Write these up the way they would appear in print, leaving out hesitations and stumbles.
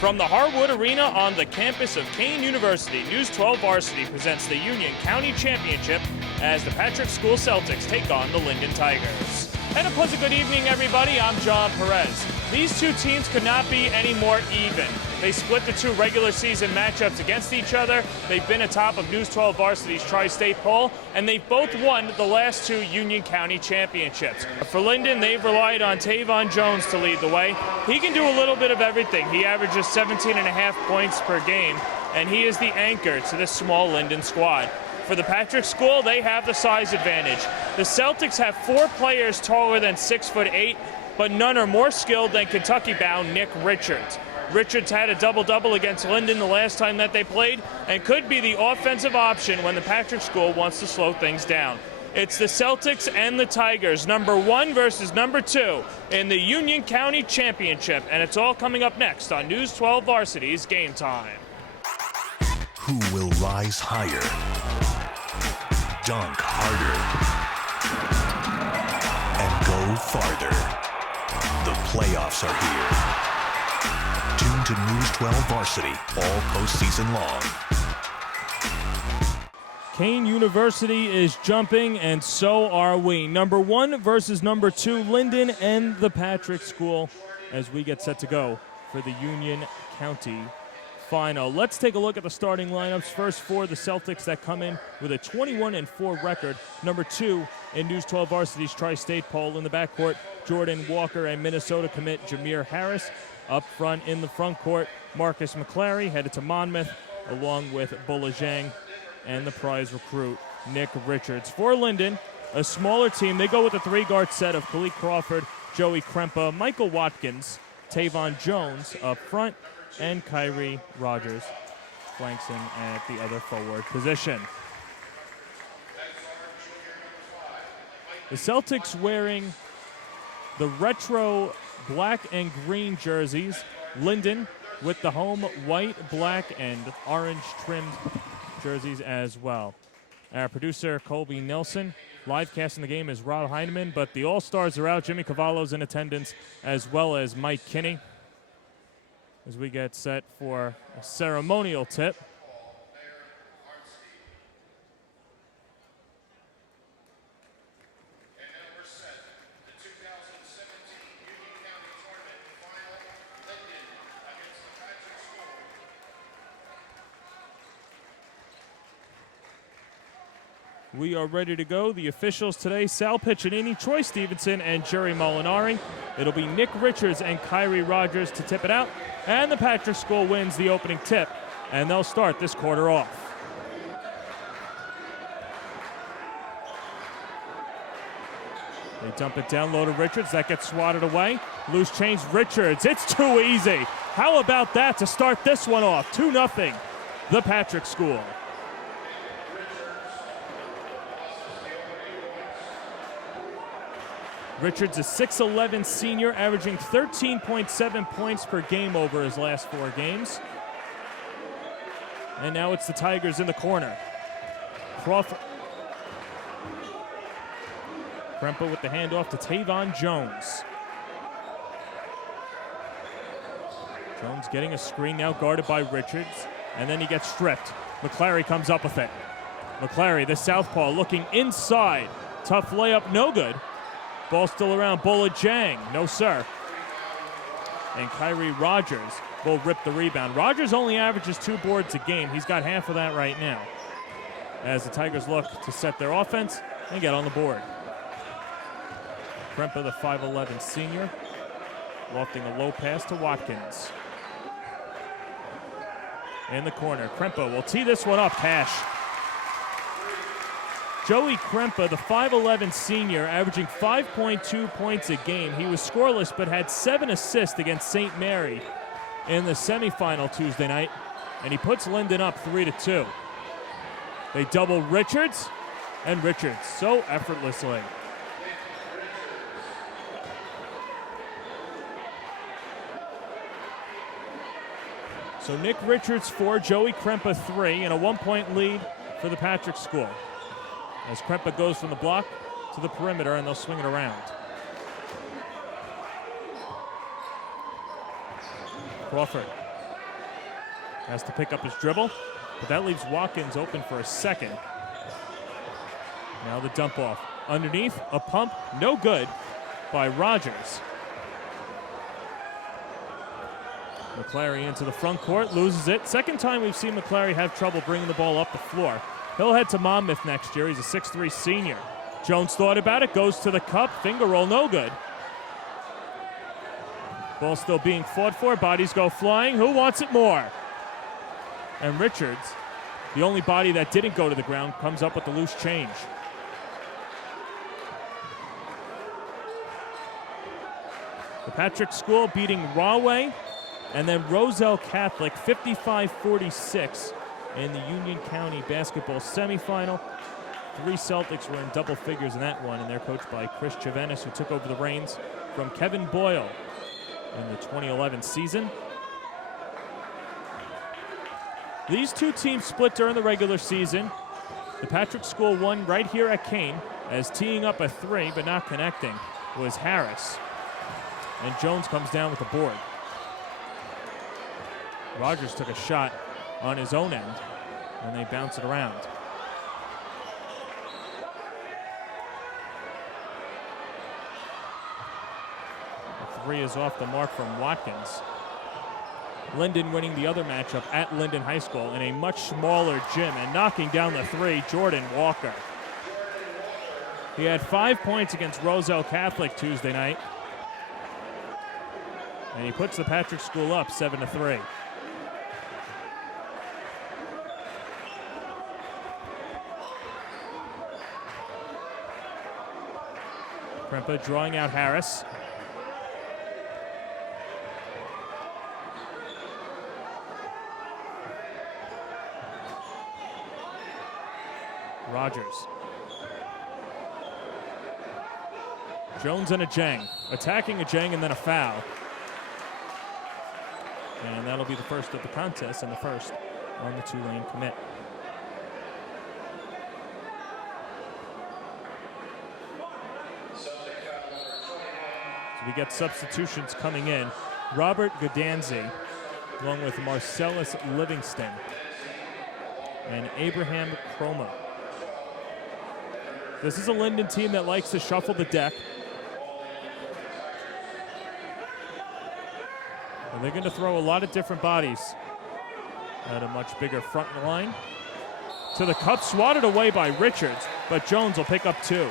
From the Harwood Arena on the campus of Kean University, News 12 Varsity presents the Union County Championship as the Patrick School Celtics take on the Linden Tigers. And a pleasant good evening, everybody. I'm John Perez. These two teams could not be any more even. They split the two regular season matchups against each other. They've been atop of News 12 Varsity's Tri-State poll, and they've both won the last two Union County championships. For Linden, they've relied on Tavon Jones to lead the way. He can do a little bit of everything. He averages 17.5 points per game, and he is the anchor to this small Linden squad. For the Patrick School, they have the size advantage. The Celtics have 4 players taller than 6'8", but none are more skilled than Kentucky-bound Nick Richards. Richards had a double-double against Linden the last time that they played and could be the offensive option when the Patrick School wants to slow things down. It's the Celtics and the Tigers, number 1 versus number 2 in the Union County Championship, and it's all coming up next on News 12 Varsity's Game Time. Who will rise higher, dunk harder, and go farther? The playoffs are here. Tune to News 12 Varsity all postseason long. Kean University is jumping, and so are we. Number 1 versus number 2, Linden and the Patrick School, as we get set to go for the Union County Final. Let's take a look at the starting lineups. First for the Celtics that come in with a 21-4 record. Number 2 in News 12 Varsity's Tri-State poll. In the backcourt, Jordan Walker and Minnesota commit Jameer Harris. Up front in the front court, Marcus McClary headed to Monmouth, along with Bola Zhang and the prize recruit, Nick Richards. For Linden, a smaller team, they go with a 3-guard set of Khalid Crawford, Joey Krempa, Michael Watkins, Tavon Jones up front, and Kyrie Rogers flanks him at the other forward position. The Celtics wearing the retro black and green jerseys. Linden with the home white, black, and orange trimmed jerseys as well. Our producer, Colby Nelson. Live casting the game is Rob Heineman, but the All-Stars are out. Jimmy Cavallo's in attendance, as well as Mike Kinney, as we get set for a ceremonial tip. We are ready to go. The officials today, Sal Piccinini, Troy Stevenson, and Jerry Molinari. It'll be Nick Richards and Kyrie Rogers to tip it out. And the Patrick School wins the opening tip, and they'll start this quarter off. They dump it down low to Richards. That gets swatted away. Loose change, Richards. It's too easy. How about that to start this one off? 2-0, the Patrick School. Richards, a 6'11 senior, averaging 13.7 points per game over his last 4 games. And now it's the Tigers in the corner. Crawford. Krempa with the handoff to Tavon Jones. Jones getting a screen, now guarded by Richards. And then he gets stripped. McClary comes up with it. McClary, the southpaw, looking inside. Tough layup, no good. Ball still around, Bola Zhang, no sir. And Kyrie Rogers will rip the rebound. Rogers only averages 2 boards a game. He's got half of that right now, as the Tigers look to set their offense and get on the board. Krempa, the 5'11 senior, lofting a low pass to Watkins. In the corner, Krempa will tee this one up, cash. Joey Krempa, the 5'11 senior, averaging 5.2 points a game. He was scoreless but had 7 assists against St. Mary in the semifinal Tuesday night, and he puts Linden up 3-2. They double Richards, and Richards so effortlessly. So Nick Richards 4, Joey Krempa 3, and a 1-point lead for the Patrick School, as Krempa goes from the block to the perimeter, and they'll swing it around. Crawford Has to pick up his dribble, but that leaves Watkins open for a second. Now the dump off. Underneath, a pump, no good by Rogers. McClary into the front court, loses it. Second time we've seen McClary have trouble bringing the ball up the floor. He'll head to Monmouth next year. He's a 6'3" senior. Jones thought about it, goes to the cup, finger roll, no good. Ball still being fought for, bodies go flying. Who wants it more? And Richards, the only body that didn't go to the ground, comes up with the loose change. The Patrick School beating Rahway and then Roselle Catholic 55-46 in the Union County basketball semifinal. 3 Celtics were in double figures in that one, and they're coached by Chris Chavenis, who took over the reins from Kevin Boyle in the 2011 season. These two teams split during the regular season. The Patrick School won right here at Kane, as teeing up a 3 but not connecting was Harris. And Jones comes down with the board. Rogers took a shot on his own end, and they bounce it around. The 3 is off the mark from Watkins. Linden winning the other matchup at Linden High School in a much smaller gym, and knocking down the 3, Jordan Walker. He had 5 points against Roselle Catholic Tuesday night, and he puts the Patrick School up 7-3. Krempa drawing out Harris. Rogers. Jones and Ajang. Attacking Ajang and then a foul. And that'll be the first of the contest and the first on the Tulane commit. So we get substitutions coming in. Robert Gadanzi, along with Marcellus Livingston and Abraham Chroma. This is a Linden team that likes to shuffle the deck. And they're going to throw a lot of different bodies at a much bigger front line. To the cup, swatted away by Richards, but Jones will pick up 2.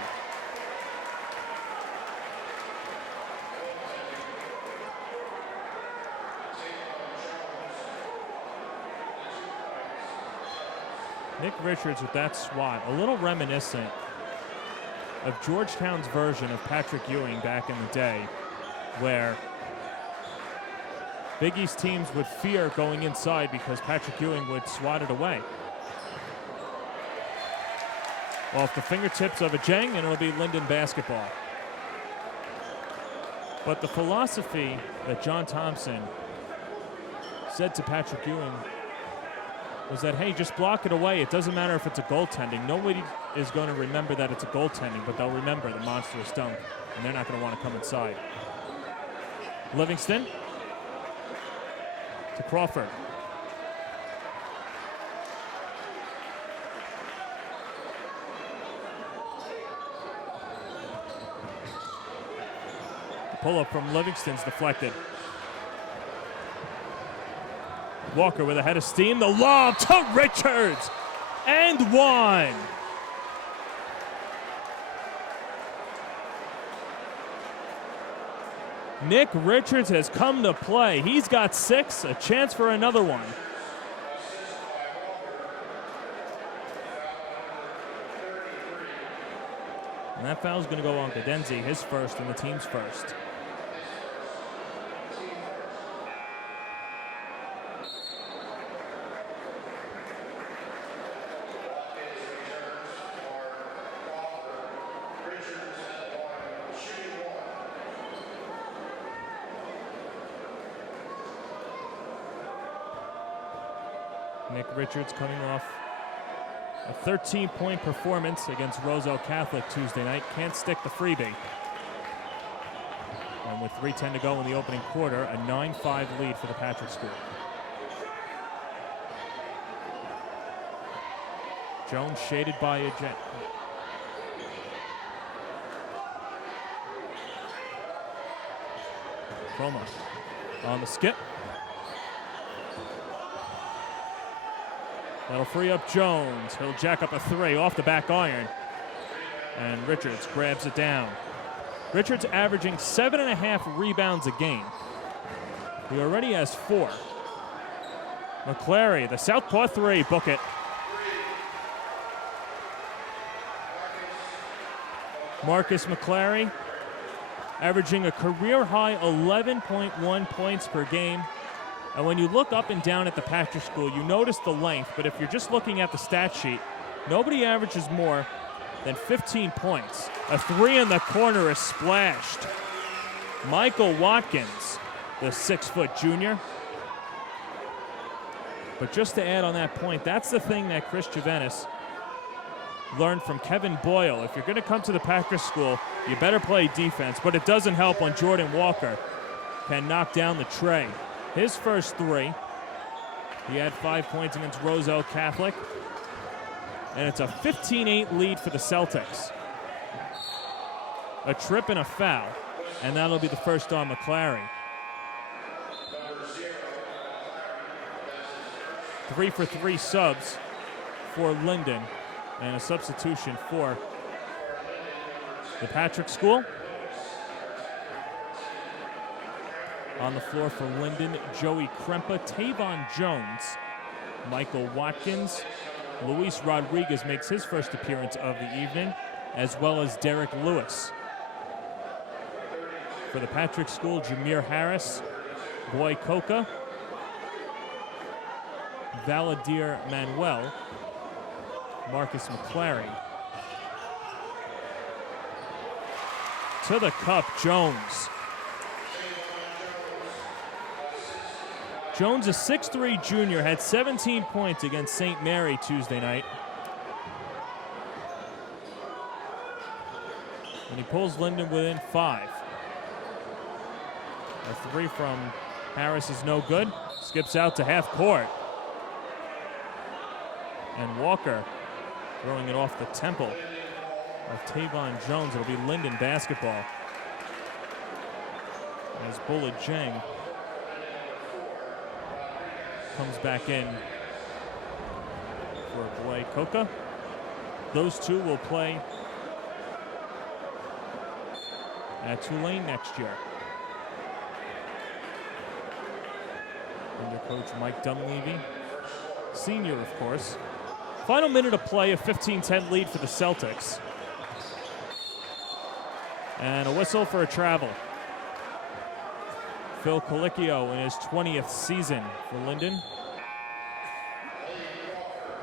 Nick Richards with that swat, a little reminiscent of Georgetown's version of Patrick Ewing back in the day, where Big East teams would fear going inside because Patrick Ewing would swat it away. Off the fingertips of Ajang, and it'll be Linden basketball. But the philosophy that John Thompson said to Patrick Ewing was that, hey, just block it away. It doesn't matter if it's a goaltending. Nobody is going to remember that it's a goaltending, but they'll remember the monstrous dunk, and they're not going to want to come inside. Livingston to Crawford. The pull-up from Livingston's deflected. Walker with a head of steam. The lob to Richards. And 1. Nick Richards has come to play. He's got 6, a chance for another one. And that foul's going to go on Cadenzi, his first and the team's first. Nick Richards coming off a 13-point performance against Roselle Catholic Tuesday night. Can't stick the freebie. And with 3:10 to go in the opening quarter, a 9-5 lead for the Patrick School. Jones shaded by a jet. Promo on the skip. That'll free up Jones. He'll jack up a three off the back iron. And Richards grabs it down. Richards averaging 7.5 rebounds a game. He already has 4. McClary, the southpaw three, book it. Marcus McClary, averaging a career-high 11.1 points per game. And when you look up and down at the Patrick School, you notice the length, but if you're just looking at the stat sheet, nobody averages more than 15 points. A three in the corner is splashed. Michael Watkins, the 6-foot junior. But just to add on that point, that's the thing that Chris Juvenis learned from Kevin Boyle. If you're going to come to the Patrick School, you better play defense, but it doesn't help when Jordan Walker can knock down the tray. His first three, he had 5 points against Roselle Catholic, and it's a 15-8 lead for the Celtics. A trip and a foul, and that'll be the first on McClary. 3 for 3 subs for Linden, and a substitution for the Patrick School. On the floor for Linden, Joey Krempa, Tavon Jones, Michael Watkins, Luis Rodriguez makes his first appearance of the evening, as well as Derek Lewis. For the Patrick School, Jameer Harris, Boy Coca, Valadir Manuel, Marcus McClary. To the cup, Jones. Jones, a 6'3 junior, had 17 points against St. Mary Tuesday night. And he pulls Linden within 5. A three from Harris is no good. Skips out to half court. And Walker throwing it off the temple of Tavon Jones. It'll be Linden basketball. As Bullet Jeng comes back in for Boy Coca. Those two will play at Tulane next year. Under coach Mike Dunleavy, senior, of course. Final minute of play, a 15-10 lead for the Celtics. And a whistle for a travel. Phil Colicchio in his 20th season for Linden.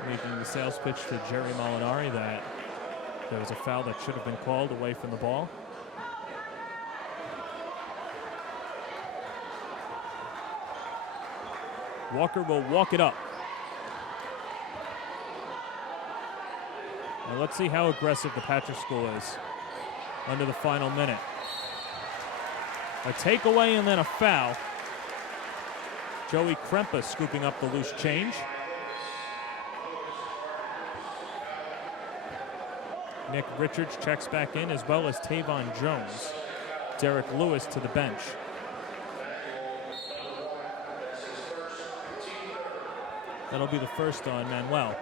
Making the sales pitch to Jerry Molinari that there was a foul that should have been called away from the ball. Walker will walk it up. Now let's see how aggressive the Patrick School is under the final minute. A takeaway and then a foul. Joey Krempa scooping up the loose change. Nick Richards checks back in, as well as Tavon Jones. Derek Lewis to the bench. That'll be the first on Manuel.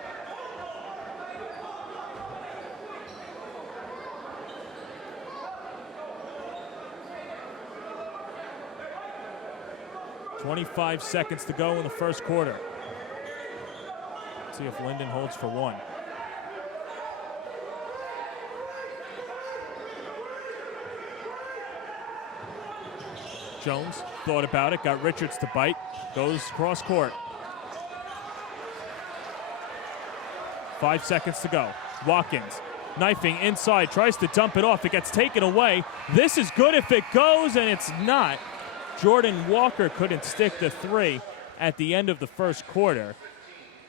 .25 seconds to go in the first quarter. Let's see if Linden holds for one. Jones thought about it, got Richards to bite, goes cross court. 5 seconds to go. Watkins knifing inside, tries to dump it off. It gets taken away. This is good if it goes, and it's not. Jordan Walker couldn't stick the three at the end of the first quarter,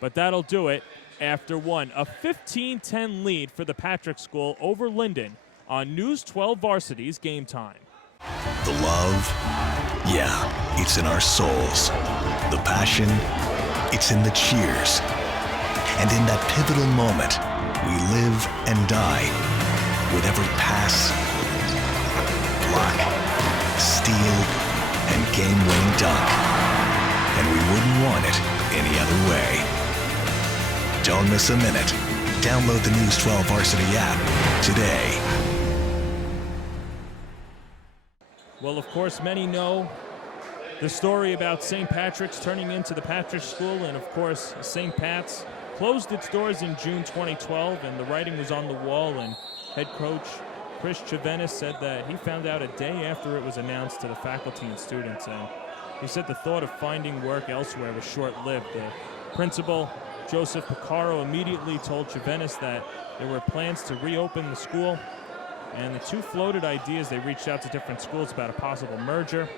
but that'll do it after one. A 15-10 lead for the Patrick School over Linden on News 12 Varsity's Game Time. The love, yeah, it's in our souls. The passion, it's in the cheers. And in that pivotal moment, we live and die with every pass, block, steal, and game-winning dunk. And we wouldn't want it any other way. Don't miss a minute. Download the News 12 Varsity app today. Well, of course, many know the story about St. Patrick's turning into the Patrick School, and of course, St. Pat's closed its doors in June 2012, and the writing was on the wall, and head coach Chris Chivenis said that he found out a day after it was announced to the faculty and students, and he said the thought of finding work elsewhere was short-lived. The principal, Joseph Picaro, immediately told Chivenis that there were plans to reopen the school, and the two floated ideas. They reached out to different schools about a possible merger.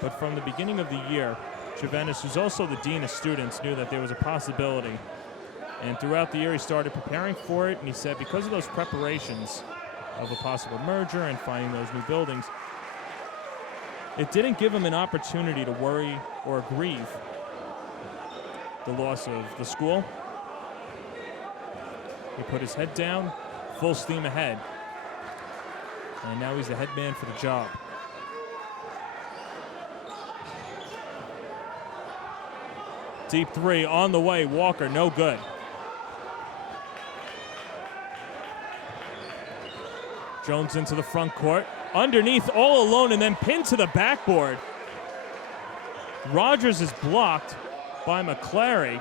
But from the beginning of the year, Chivenis, who's also the dean of students, knew that there was a possibility. And throughout the year, he started preparing for it. And he said because of those preparations of a possible merger and finding those new buildings, it didn't give him an opportunity to worry or grieve the loss of the school. He put his head down, full steam ahead. And now he's the head man for the job. Deep three on the way. Walker, no good. Jones into the front court. Underneath, all alone, and then pinned to the backboard. Rogers is blocked by McClary.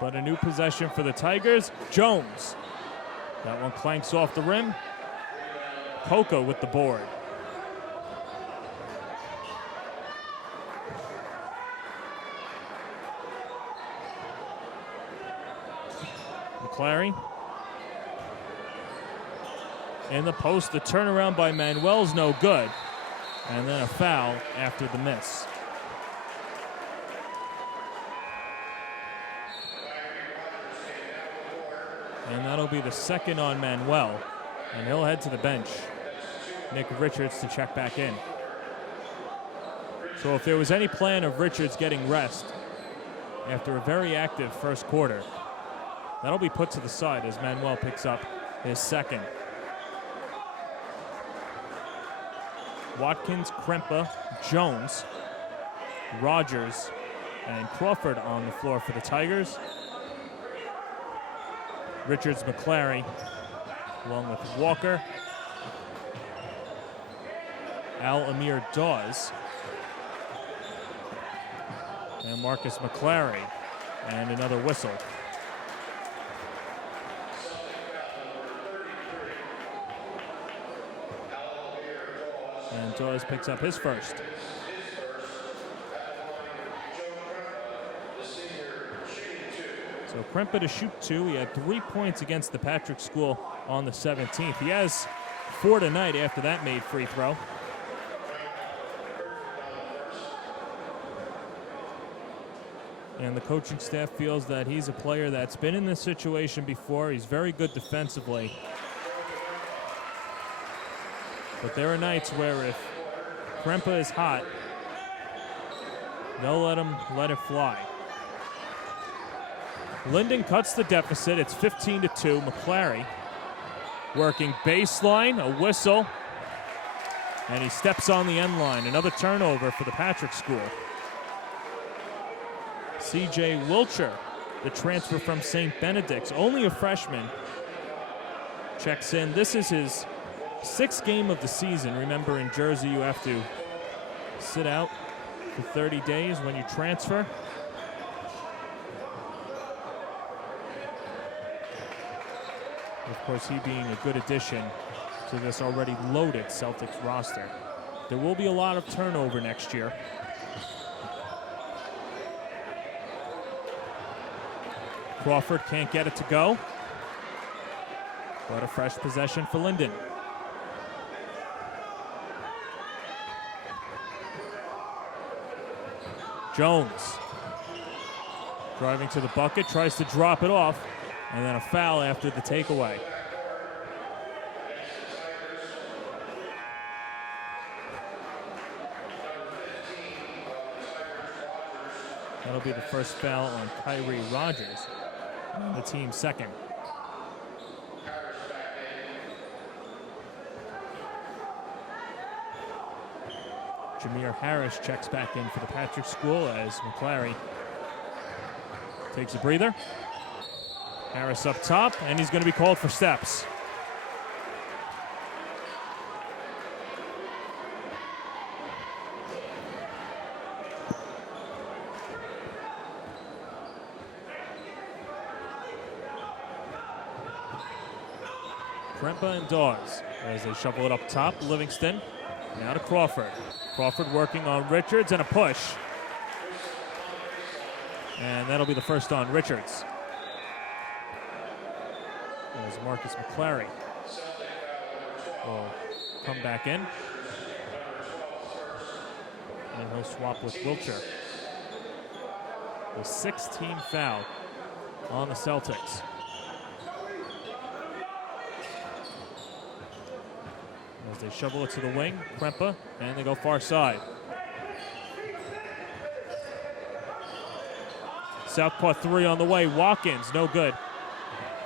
But a new possession for the Tigers. Jones. That one clanks off the rim. Coco with the board. McClary. In the post, the turnaround by Manuel's no good. And then a foul after the miss. And that'll be the second on Manuel. And he'll head to the bench. Nick Richards to check back in. So if there was any plan of Richards getting rest after a very active first quarter, that'll be put to the side as Manuel picks up his second. Watkins, Krempa, Jones, Rogers, and Crawford on the floor for the Tigers. Richards, McClary, along with Walker, Al-Amir Dawes, and Marcus McClary, and another whistle. And Dawes picks up his first. So Krempa to shoot two. He had 3 points against the Patrick School on the 17th. He has 4 tonight after that made free throw. And the coaching staff feels that he's a player that's been in this situation before. He's very good defensively. But there are nights where if Krempa is hot, they'll let it fly. Linden cuts the deficit. It's 15-2. McClary working baseline, a whistle, and he steps on the end line. Another turnover for the Patrick School. C.J. Wilcher, the transfer from St. Benedict's, only a freshman, checks in. This is his 6th game of the season. Remember, in Jersey, you have to sit out for 30 days when you transfer. Of course, he being a good addition to this already loaded Celtics roster. There will be a lot of turnover next year. Crawford can't get it to go. But a fresh possession for Linden. Jones driving to the bucket, tries to drop it off, and then a foul after the takeaway. That'll be the first foul on Kyrie Rogers, the team's second. Jameer Harris checks back in for the Patrick School as McClary takes a breather. Harris up top, and he's going to be called for steps. Krempa and Dawes as they shuffle it up top. Livingston now to Crawford. Crawford working on Richards and a push. And that'll be the first on Richards. As Marcus McClary will come back in. And he'll swap with Wiltshire. The 6th-team foul on the Celtics. As they shovel it to the wing, Krempa, and they go far side. Southpaw 3 on the way. Watkins, no good.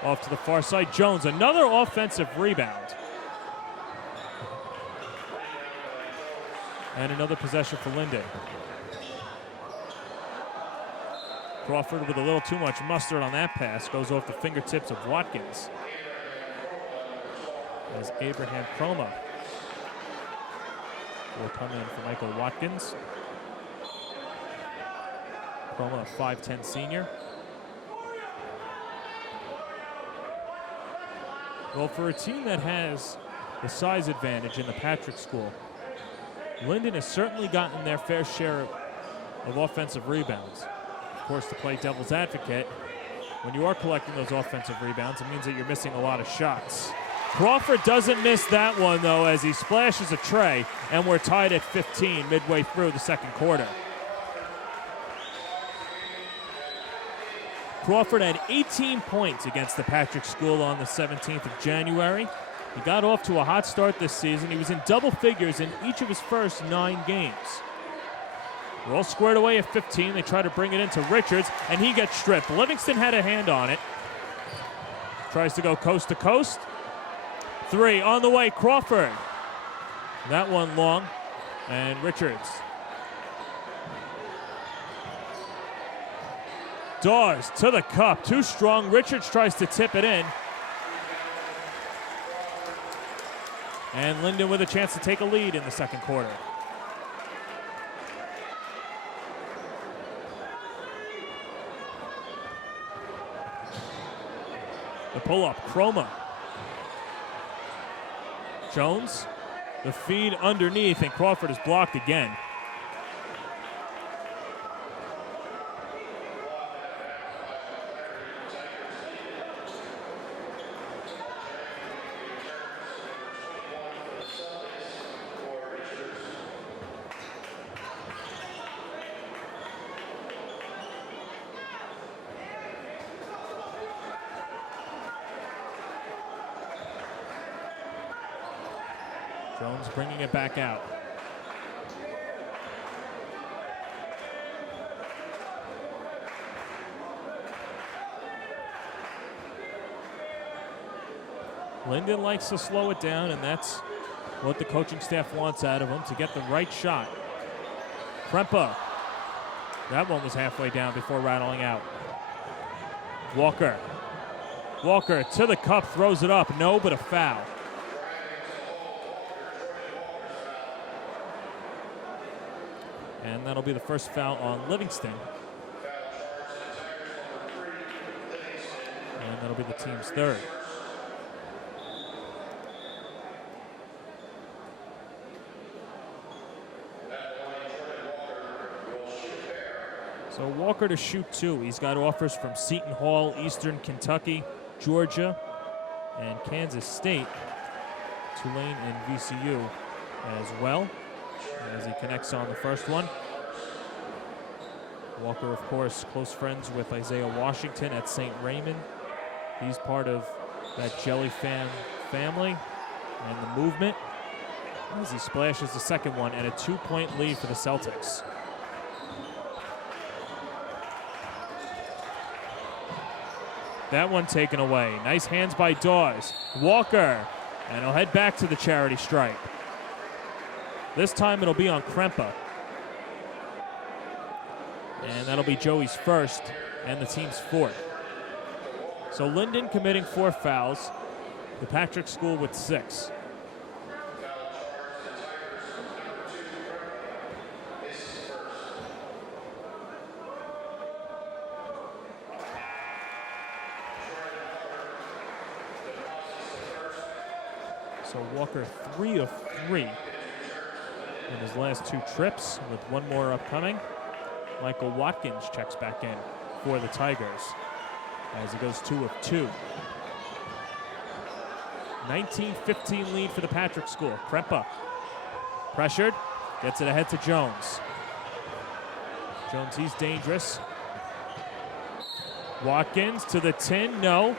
Off to the far side. Jones, another offensive rebound. And another possession for Linden. Crawford with a little too much mustard on that pass. Goes off the fingertips of Watkins. As Abraham Chroma will come in for Michael Watkins. Chroma, a 5'10" senior. Well, for a team that has the size advantage in the Patrick School, Linden has certainly gotten their fair share of offensive rebounds. Of course, to play devil's advocate, when you are collecting those offensive rebounds, it means that you're missing a lot of shots. Crawford doesn't miss that one, though, as he splashes a tray, and we're tied at 15 midway through the second quarter. Crawford had 18 points against the Patrick School on the 17th of January. He got off to a hot start this season. He was in double figures in each of his first 9 games. We're all squared away at 15. They try to bring it into Richards, and he gets stripped. Livingston had a hand on it. Tries to go coast to coast. 3 on the way, Crawford. That one long, and Richards. Dawes to the cup, too strong. Richards tries to tip it in. And Linden with a chance to take a lead in the second quarter. The pull-up, Chroma. Jones, the feed underneath, and Crawford is blocked again. Jones bringing it back out. Linden likes to slow it down, and that's what the coaching staff wants out of him, to get the right shot. Krempa. That one was halfway down before rattling out. Walker. Walker to the cup, throws it up. No, but a foul. And that'll be the first foul on Livingston. And that'll be the team's third. So Walker to shoot 2. He's got offers from Seton Hall, Eastern Kentucky, Georgia, and Kansas State. Tulane and VCU as well, as he connects on the first one. Walker, of course, close friends with Isaiah Washington at St. Raymond. He's part of that Jelly Fan family and the movement as he splashes the second one, and a 2-point lead for the Celtics. That one taken away. Nice hands by Dawes. Walker, and he'll head back to the charity stripe. This time it'll be on Krempa. And that'll be Joey's first and the team's fourth. So Linden committing 4 fouls. The Patrick School with 6. So Walker 3 of 3 in his last 2 trips, with 1 more upcoming. Michael Watkins checks back in for the Tigers as he goes 2 of 2. 19-15 lead for the Patrick School. Krempa pressured, gets it ahead to Jones. Jones, he's dangerous. Watkins to the tin, no.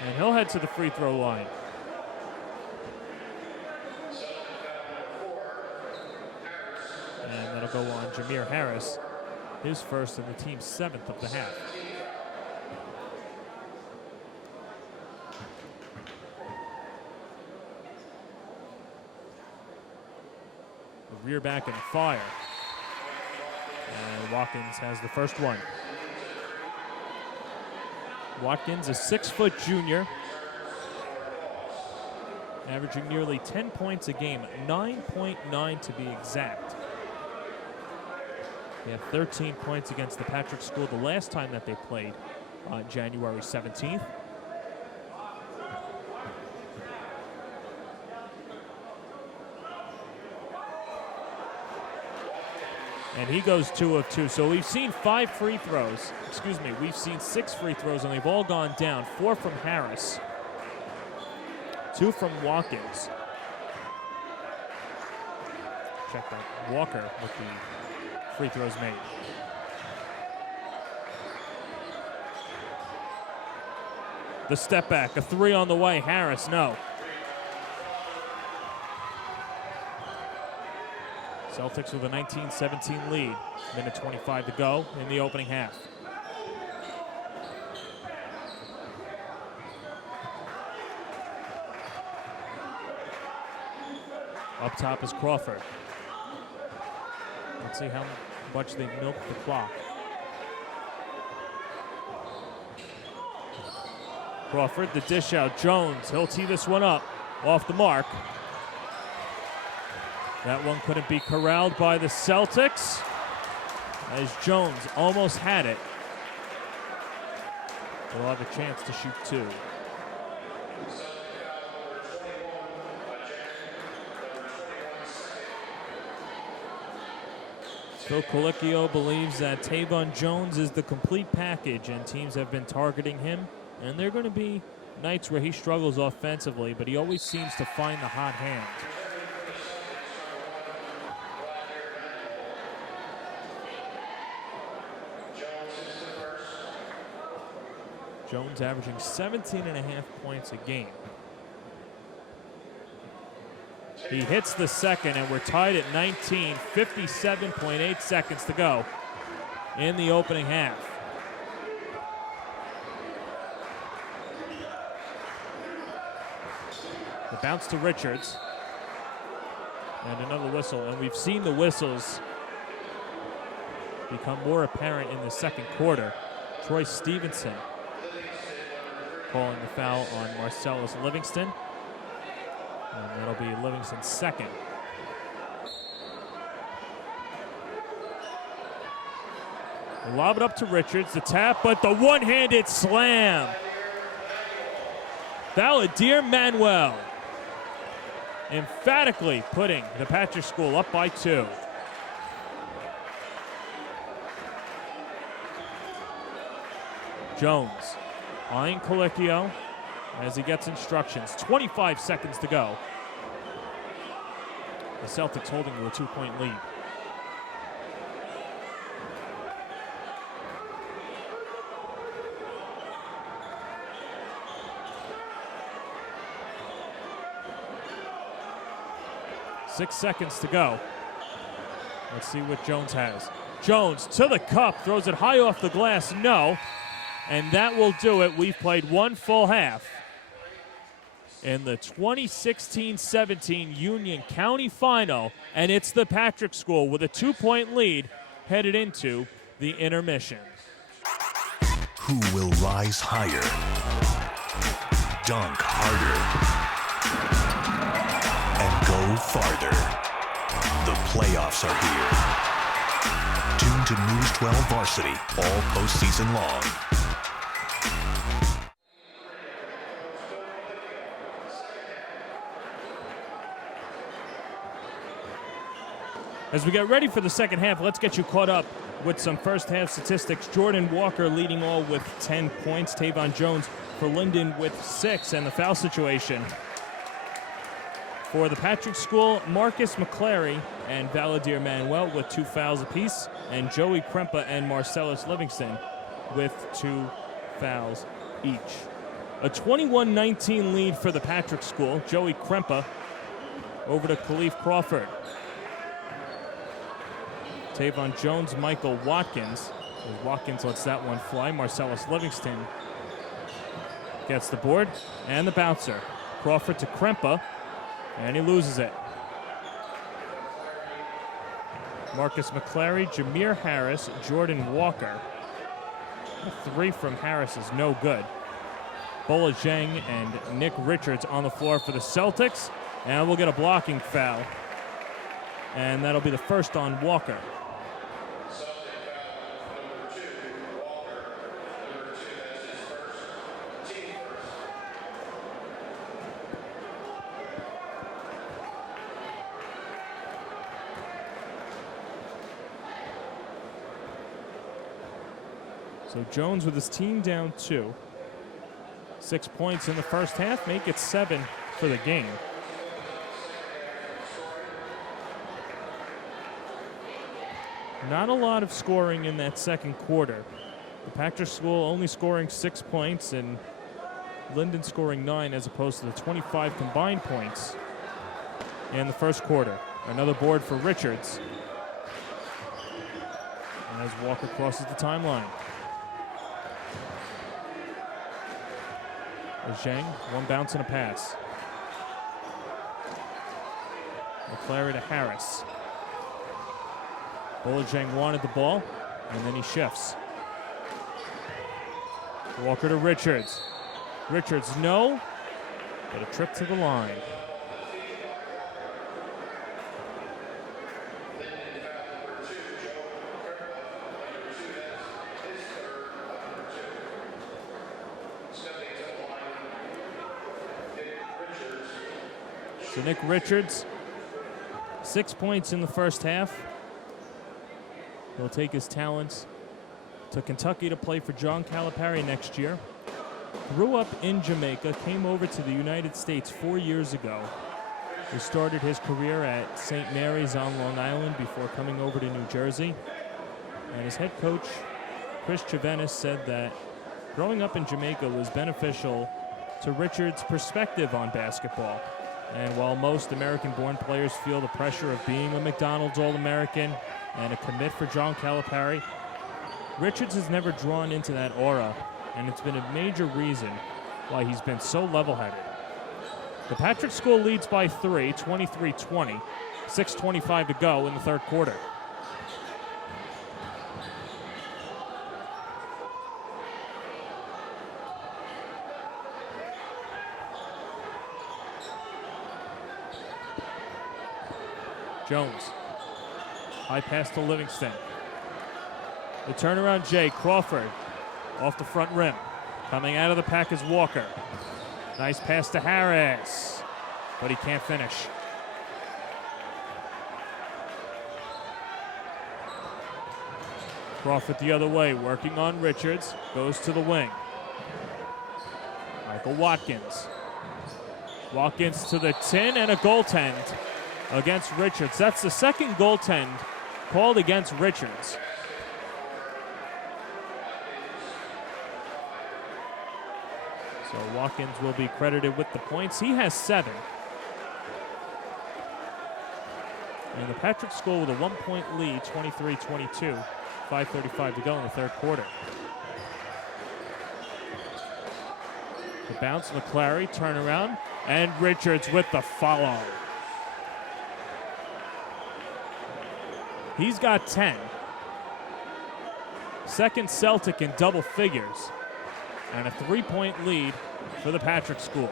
And he'll head to the free throw line. And that'll go on Jameer Harris, his first and the team's 7th of the half. The rear back and fire. And Watkins has the first one. Watkins, a 6-foot junior, averaging nearly 10 points a game, 9.9 to be exact. He had 13 points against the Patrick School the last time that they played on January 17th. And he goes 2 of 2. So we've seen 5 free throws. Excuse me, we've seen 6 free throws, and they've all gone down. 4 from Harris, 2 from Watkins. Check that. Walker with the free throws made. The step back, a 3 on the way. Harris, no. Celtics with a 19-17 lead. Minute 25 to go in the opening half. Up top is Crawford. Let's see how much they milk the clock. Crawford, the dish out. Jones, he'll tee this one up. Off the mark. That one couldn't be corralled by the Celtics, as Jones almost had it. They'll have a chance to shoot 2. Phil Colicchio believes that Tavon Jones is the complete package, and teams have been targeting him. And there are going to be nights where he struggles offensively, but he always seems to find the hot hand. Jones averaging 17.5 points a game. He hits the second, and we're tied at 19, 57.8 seconds to go in the opening half. The bounce to Richards. And another whistle, and we've seen the whistles become more apparent in the second quarter. Troy Stevenson calling the foul on Marcellus Livingston. And that'll be Livingston's second. They lob it up to Richards, the tap, but the one-handed slam. Valadier Manuel emphatically putting the Patrick School up by 2. Jones eyeing Colicchio as he gets instructions. 25 seconds to go. The Celtics holding to a 2-point lead. Six seconds to go. Let's see what Jones has. Jones to the cup, throws it high off the glass, no. And that will do it. We've played one full half in the 2016-17 Union County Final, and it's the Patrick School with a 2-point lead headed into the intermission. Who will rise higher, dunk harder, and go farther? The playoffs are here. Tune to News 12 Varsity all postseason long. As we get ready for the second half, let's get you caught up with some first half statistics. Jordan Walker leading all with 10 points. Tavon Jones for Linden with 6. And the foul situation for the Patrick School, Marcus McClary and Valadir Manuel with 2 fouls apiece, and Joey Krempa and Marcellus Livingston with 2 fouls each. A 21-19 lead for the Patrick School. Joey Krempa over to Khalif Crawford. Tavon Jones, Michael Watkins. As Watkins lets that one fly. Marcellus Livingston gets the board and the bouncer. Crawford to Krempa, and he loses it. Marcus McClary, Jameer Harris, Jordan Walker. A 3 from Harris is no good. Bola Zhang and Nick Richards on the floor for the Celtics, and we'll get a blocking foul. And that'll be the first on Walker. So Jones with his team down 2. 6 points in the first half, make it 7 for the game. Not a lot of scoring in that second quarter. The Patrick School only scoring 6 points and Linden scoring 9 as opposed to the 25 combined points in the first quarter. Another board for Richards. And as Walker crosses the timeline. Zhang, one bounce and a pass. McClary to Harris. Bola Zhang wanted the ball, and then he shifts. Walker to Richards. Richards, no, but a trip to the line. So Nick Richards, 6 points in the first half. He'll take his talents to Kentucky to play for John Calipari next year. Grew up in Jamaica, came over to the United States 4 years ago. He started his career at St. Mary's on Long Island before coming over to New Jersey. And his head coach, Chris Chivenis, said that growing up in Jamaica was beneficial to Richards' perspective on basketball. And while most American-born players feel the pressure of being a McDonald's All-American and a commit for John Calipari, Richards has never drawn into that aura, and it's been a major reason why he's been so level-headed. The Patrick School leads by 3, 23-20, 6:25 to go in the third quarter. Jones, high pass to Livingston. The turnaround Jay Crawford off the front rim. Coming out of the pack is Walker. Nice pass to Harris, but he can't finish. Crawford the other way, working on Richards, goes to the wing. Michael Watkins. Watkins to the tin and a goaltend against Richards. That's the second goaltend called against Richards. So Watkins will be credited with the points. He has 7. And the Patrick School with a 1-point lead, 23-22. 5:35 to go in the third quarter. The bounce, McClary, turnaround, and Richards with the follow. He's got 10. Second Celtic in double figures. And a 3-point lead for the Patrick School.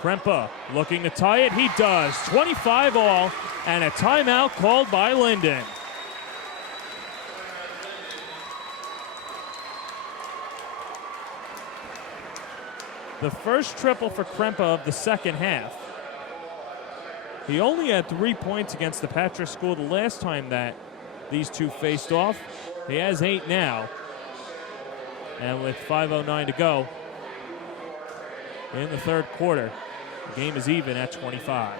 Krempa looking to tie it. He does. 25 all, and a timeout called by Linden. The first triple for Krempa of the second half. He only had 3 points against the Patrick School the last time that these two faced off. He has 8 now. And with 5:09 to go in the third quarter, the game is even at 25.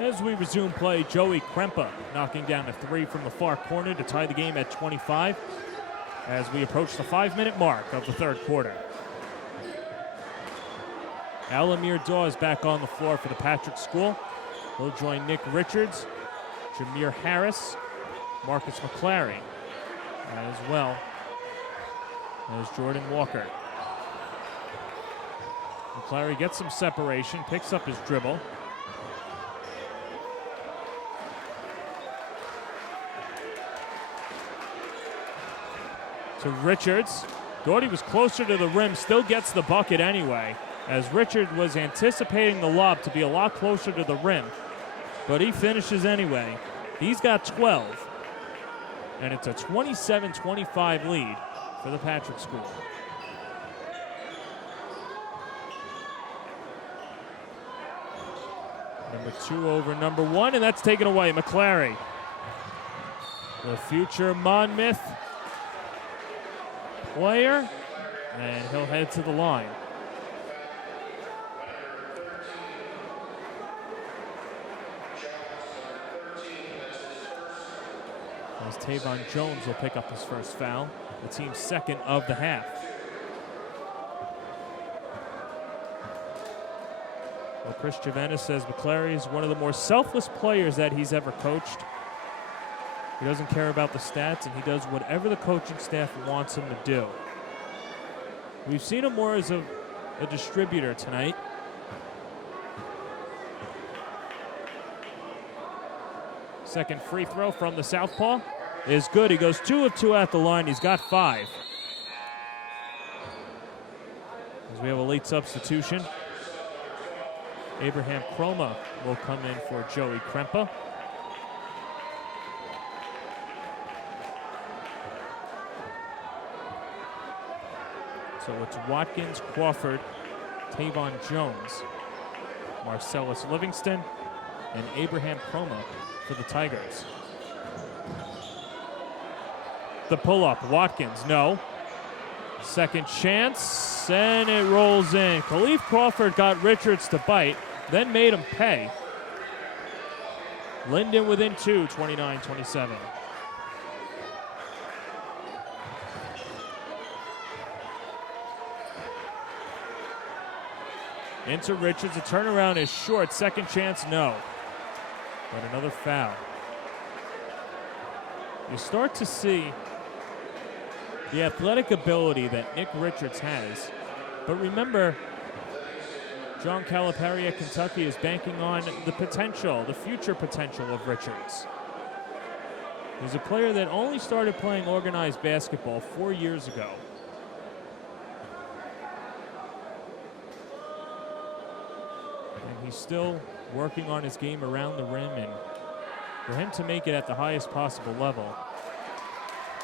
As we resume play, Joey Krempa knocking down a 3 from the far corner to tie the game at 25 as we approach the 5-minute mark of the third quarter. Alamir Dawes back on the floor for the Patrick School. He'll join Nick Richards, Jameer Harris, Marcus McClary, as well as Jordan Walker. McClary gets some separation, picks up his dribble. To Richards. Doherty was closer to the rim, still gets the bucket anyway, as Richard was anticipating the lob to be a lot closer to the rim, but he finishes anyway. He's got 12, and it's a 27-25 lead for the Patrick School. Number 2 over number 1, and that's taken away. McClary, the future Monmouth player, and he'll head to the line. As Tavon Jones will pick up his first foul, the team's second of the half. Well, Chris Giovanna says McClary is one of the more selfless players that he's ever coached. He doesn't care about the stats, and he does whatever the coaching staff wants him to do. We've seen him more as a distributor tonight. Second free throw from the southpaw is good. He goes 2 of 2 at the line. He's got 5. As we have a late substitution, Abraham Croma will come in for Joey Krempa. So it's Watkins, Crawford, Tavon Jones, Marcellus Livingston, and Abraham Croma for the Tigers. The pull-up, Watkins, no. Second chance, and it rolls in. Khalif Crawford got Richards to bite, then made him pay. Linden within 2, 29-27. Into Richards, a turnaround is short. Second chance, no. But another foul. You start to see the athletic ability that Nick Richards has. But remember, John Calipari at Kentucky is banking on the potential, the future potential of Richards. He's a player that only started playing organized basketball 4 years ago. And he's still working on his game around the rim, and for him to make it at the highest possible level,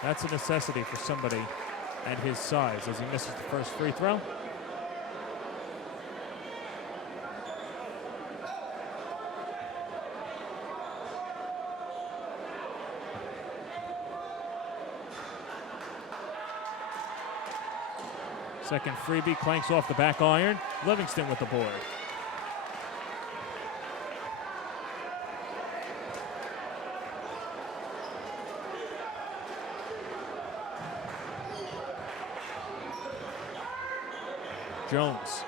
that's a necessity for somebody at his size as he misses the first free throw. Second freebie clanks off the back iron. Livingston with the board. Jones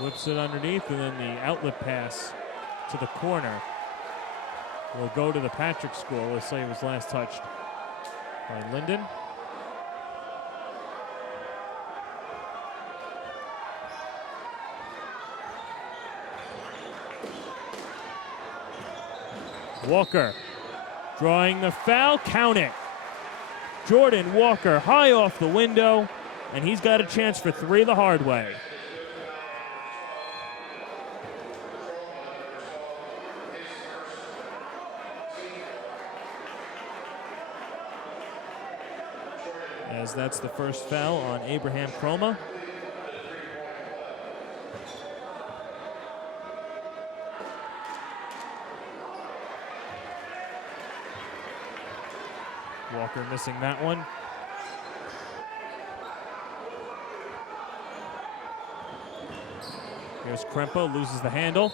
whips it underneath, and then the outlet pass to the corner will go to the Patrick School. Let's say it was last touched by Linden. Walker drawing the foul, count it. Jordan Walker high off the window, and he's got a chance for three the hard way. As that's the first foul on Abraham Chroma. Walker missing that one. Here's Krempa, loses the handle.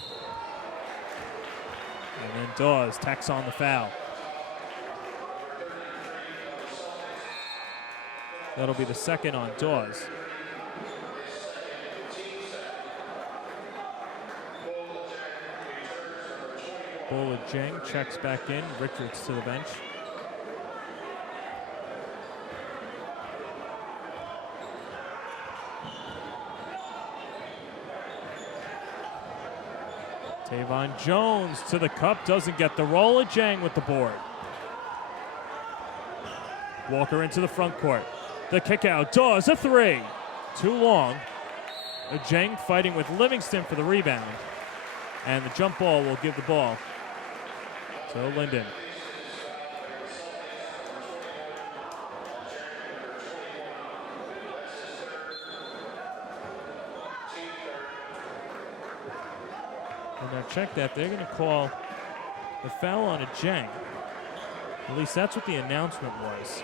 And then Dawes tacks on the foul. That'll be the second on Dawes. Bola Jeng checks back in, Richards to the bench. Tavon Jones to the cup, doesn't get the roll. Jang with the board. Walker into the front court. The kick out, Dawes, a three. Too long. Jang fighting with Livingston for the rebound. And the jump ball will give the ball to Linden. And now check that, they're going to call the foul on Jang. At least that's what the announcement was.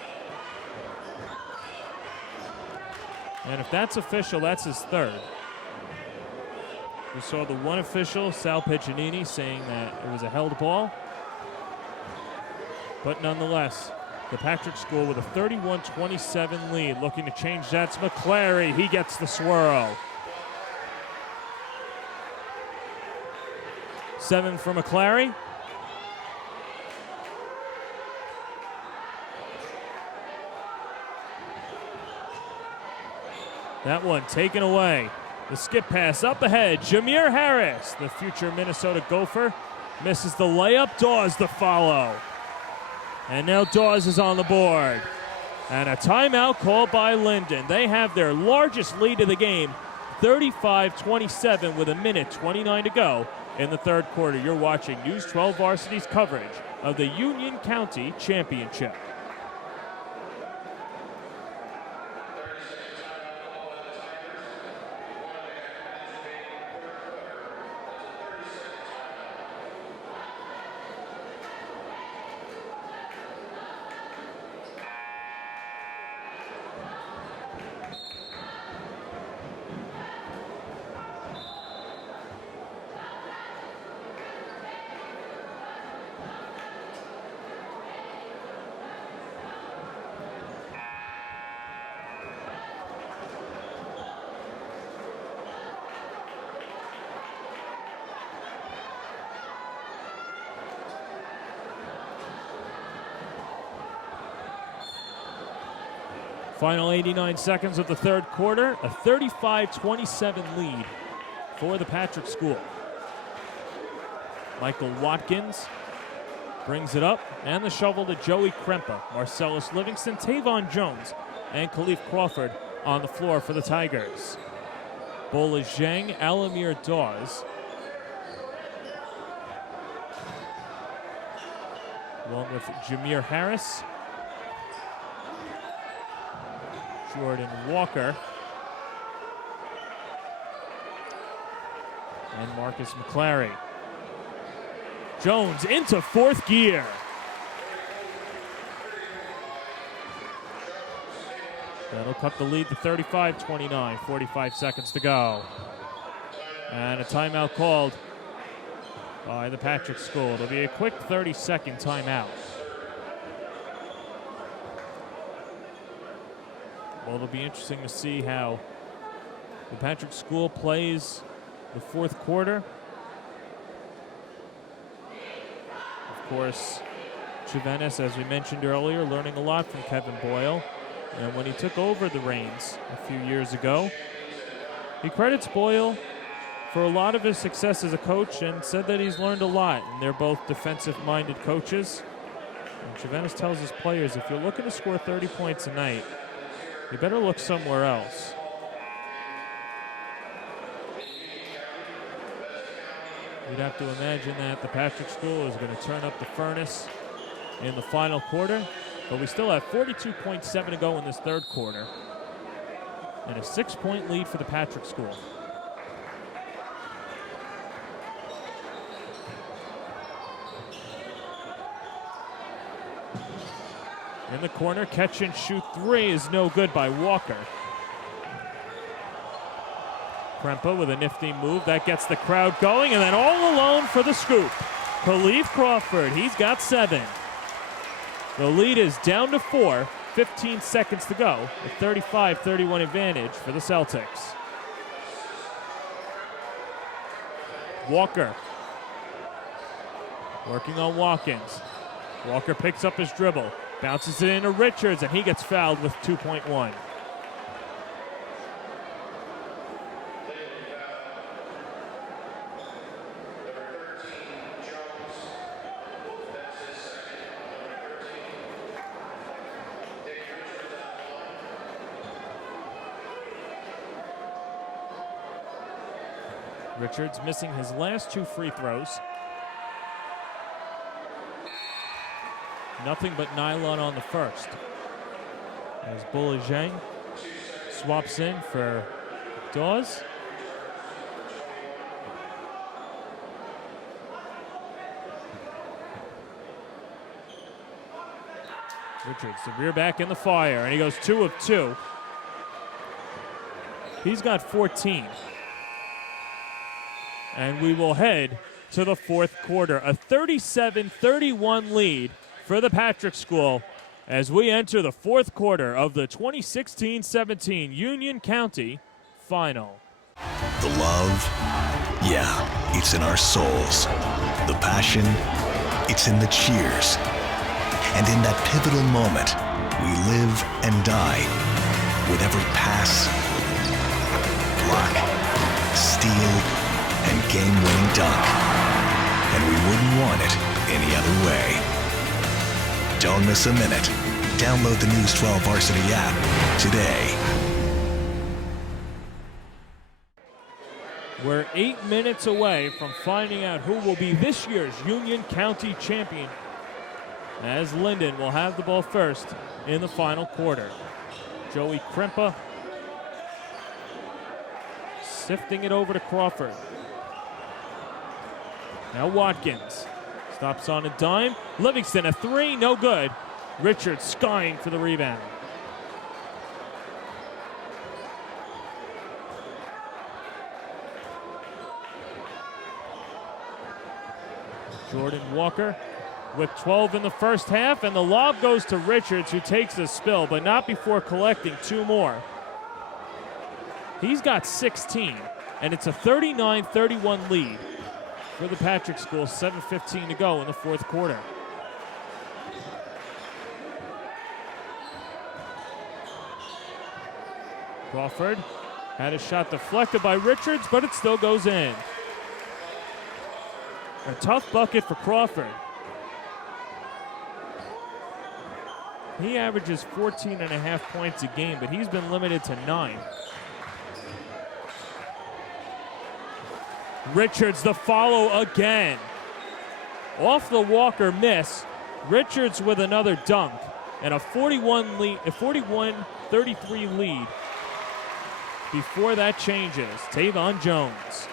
And if that's official, that's his third. We saw the one official, Sal Piccinini, saying that it was a held ball. But nonetheless, the Patrick School with a 31-27 lead, looking to change that. McClary, he gets the swirl. 7 for McClary. That one taken away. The skip pass up ahead. Jameer Harris, the future Minnesota Gopher, misses the layup. Dawes the follow. And now Dawes is on the board. And a timeout called by Linden. They have their largest lead of the game, 35-27 with 1:29 to go in the third quarter. You're watching News 12 Varsity's coverage of the Union County Championship. Final 89 seconds of the third quarter, a 35-27 lead for the Patrick School. Michael Watkins brings it up, and the shovel to Joey Krempa, Marcellus Livingston, Tavon Jones, and Khalif Crawford on the floor for the Tigers. Bola Zhang, Alamir Dawes, along with Jameer Harris, Jordan Walker, and Marcus McClary. Jones into fourth gear. That'll cut the lead to 35-29, 45 seconds to go. And a timeout called by the Patrick School. It'll be a quick 30-second timeout. Well, it'll be interesting to see how the Patrick School plays the fourth quarter. Of course, Chivenis, as we mentioned earlier, learning a lot from Kevin Boyle. And when he took over the reins a few years ago, he credits Boyle for a lot of his success as a coach and said that he's learned a lot. And they're both defensive-minded coaches. And Chivenis tells his players, if you're looking to score 30 points a night, you better look somewhere else. You'd have to imagine that the Patrick School is going to turn up the furnace in the final quarter. But we still have 42.7 to go in this third quarter. And a 6-point lead for the Patrick School. In the corner, catch and shoot three is no good by Walker. Krempa with a nifty move. That gets the crowd going. And then all alone for the scoop. Khalif Crawford, he's got 7. The lead is down to 4, 15 seconds to go. A 35-31 advantage for the Celtics. Walker working on Watkins. Walker picks up his dribble, bounces it into Richards, and he gets fouled with 2.1. Richards missing his last 2 free throws. Nothing but nylon on the first. As Bola Zhang swaps in for Dawes. Richards, the rear back in the fire, and he goes 2 of 2. He's got 14. And we will head to the fourth quarter. A 37-31 lead for the Patrick School as we enter the fourth quarter of the 2016-17 Union County Final. The love, yeah, it's in our souls. The passion, it's in the cheers. And in that pivotal moment, we live and die with every pass, block, steal, and game-winning dunk. And we wouldn't want it any other way. Don't miss a minute. Download the News 12 Varsity app today. We're 8 minutes away from finding out who will be this year's Union County champion, as Linden will have the ball first in the final quarter. Joey Krempa sifting it over to Crawford. Now Watkins stops on a dime. Livingston, a 3, no good. Richards skying for the rebound. Jordan Walker with 12 in the first half, and the lob goes to Richards, who takes a spill, but not before collecting 2 more. He's got 16, and it's a 39-31 lead for the Patrick School. 7:15 to go in the fourth quarter. Crawford had a shot deflected by Richards, but it still goes in. A tough bucket for Crawford. He averages 14.5 points a game, but he's been limited to 9. Richards, the follow again. Off the Walker miss. Richards with another dunk and a 41-33 lead. Before that changes, Tavon Jones.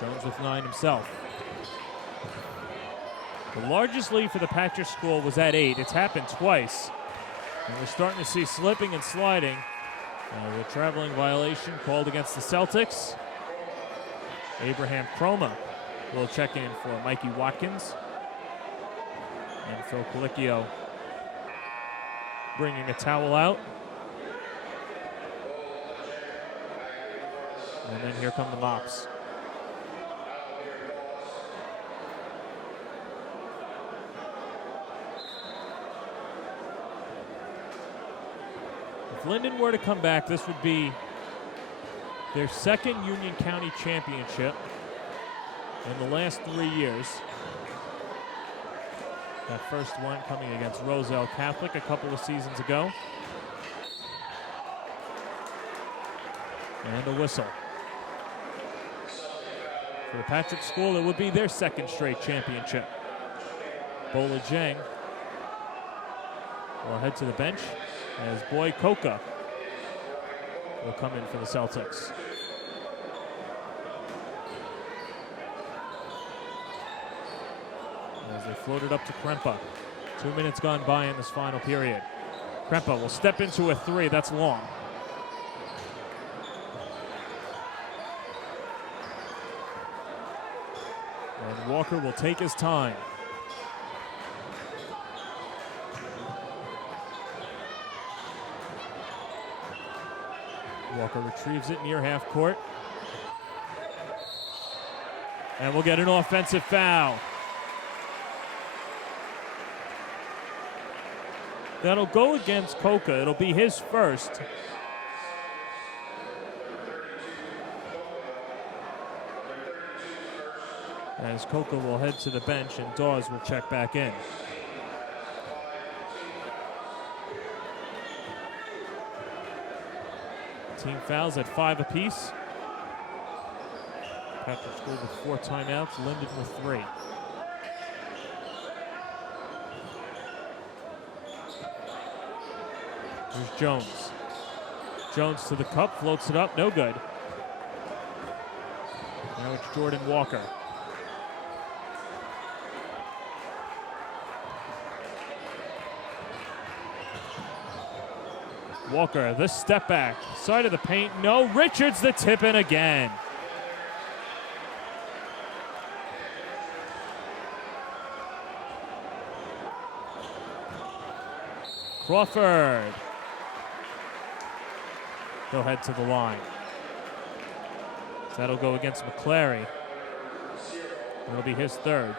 Jones with 9 himself. The largest lead for the Patrick School was at 8. It's happened twice. And we're starting to see slipping and sliding. The traveling violation called against the Celtics. Abraham Croma will check in for Mikey Watkins. And Phil Colicchio bringing a towel out. And then here come the mops. If Linden were to come back, this would be their second Union County championship in the last 3 years. That first one coming against Roselle Catholic a couple of seasons ago. And a whistle. For the Patrick School, it would be their second straight championship. Bola Jang will head to the bench as Boy Coca will come in for the Celtics. As they floated up to Krempa. 2 minutes gone by in this final period. Krempa will step into a 3. That's long. And Walker will take his time. Walker retrieves it near half court. And we'll get an offensive foul. That'll go against Coca. It'll be his first. As Coca will head to the bench and Dawes will check back in. Team fouls at 5 apiece. Patrick School with 4 timeouts, Linden with 3. Here's Jones. Jones to the cup, floats it up, no good. Now it's Jordan Walker. Walker, the step back, side of the paint, no. Richards the tip in again. Crawford. They'll head to the line. So that'll go against McClary. It'll be his third.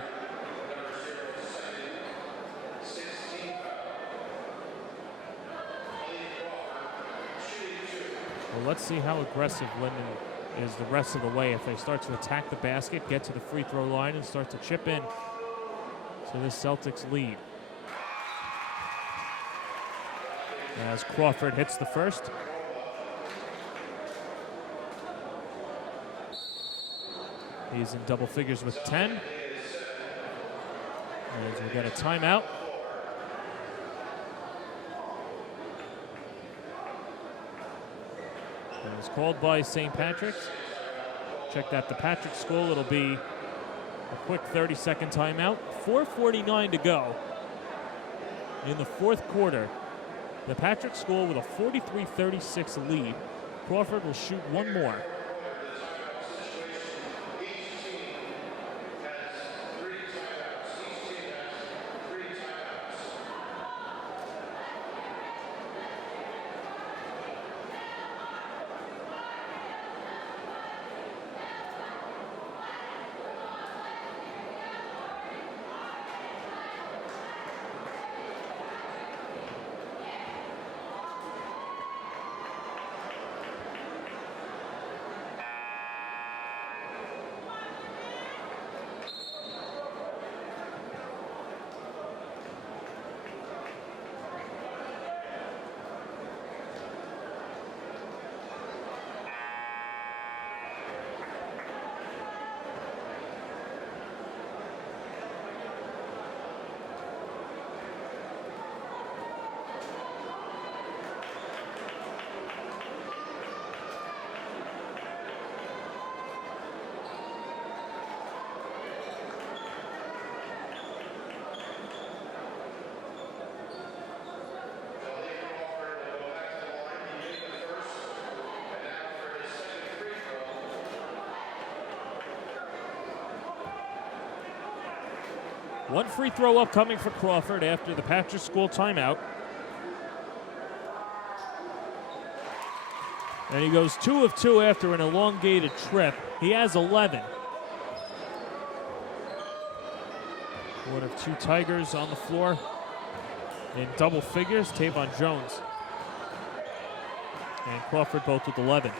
Well, let's see how aggressive Linden is the rest of the way. If they start to attack the basket, get to the free throw line, and start to chip in to this Celtics lead. As Crawford hits the first. He's in double figures with 10. As we get a timeout. It was called by St. Patrick's. Check that the Patrick School. It'll be a quick 30-second timeout. 4:49 to go in the fourth quarter. The Patrick School with a 43-36 lead. Crawford will shoot one more. One free throw upcoming for Crawford after the Patrick School timeout. And he goes 2 of 2 after an elongated trip. He has 11. One of 2 Tigers on the floor in double figures, Tavon Jones and Crawford both with 11.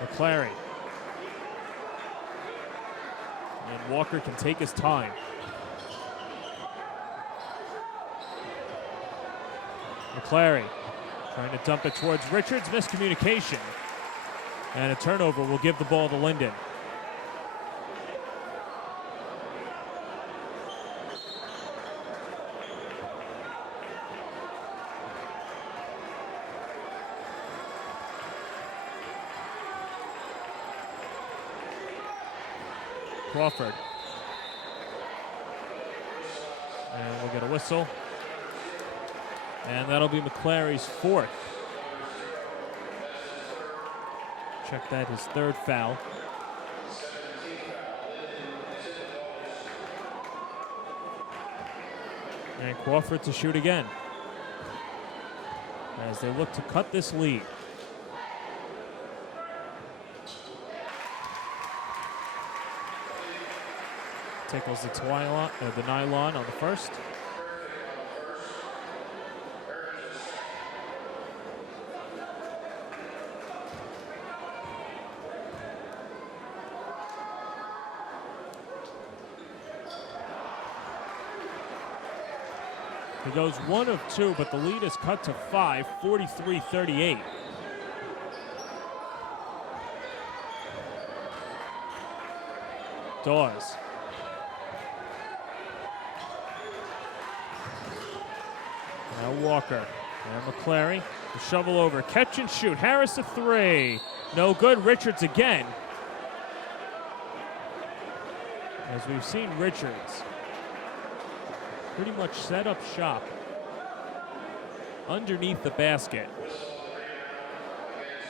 McClary. And Walker can take his time. McClary trying to dump it towards Richards. Miscommunication. And a turnover will give the ball to Linden. Crawford. And we'll get a whistle. And that'll be McClary's 4th. Check that, his 3rd foul. And Crawford to shoot again as they look to cut this lead. Tickles the nylon on the first. He goes 1 of 2, but the lead is cut to 5, 43-38. Dawes. Now Walker and McClary. The shovel over, catch and shoot. Harris a 3. No good. Richards again. As we've seen Richards pretty much set up shop underneath the basket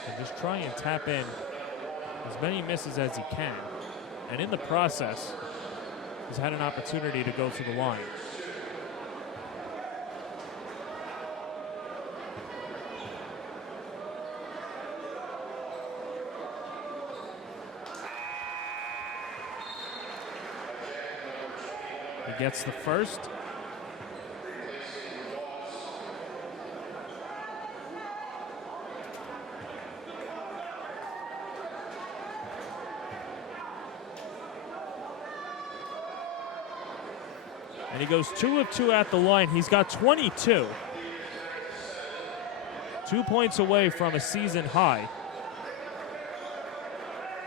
and just try and tap in as many misses as he can. And in the process, he's had an opportunity to go to the line. He gets the first. And he goes 2 of 2 at the line. He's got 22. 2 points away from a season high.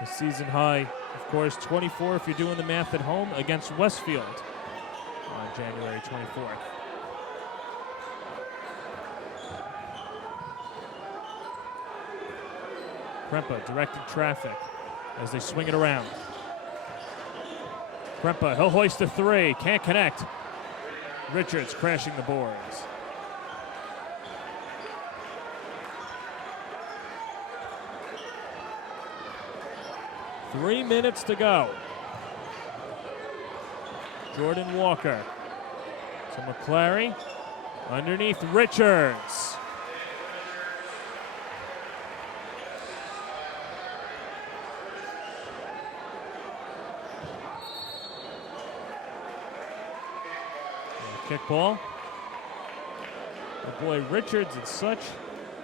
A season high, of course, 24 if you're doing the math at home against Westfield on January 24th. Krempa directing traffic as they swing it around. Krempa, he'll hoist a 3, can't connect. Richards crashing the boards. Three minutes to go. Jordan Walker to McClary. Underneath Richards. Kickball. But boy, Richards is such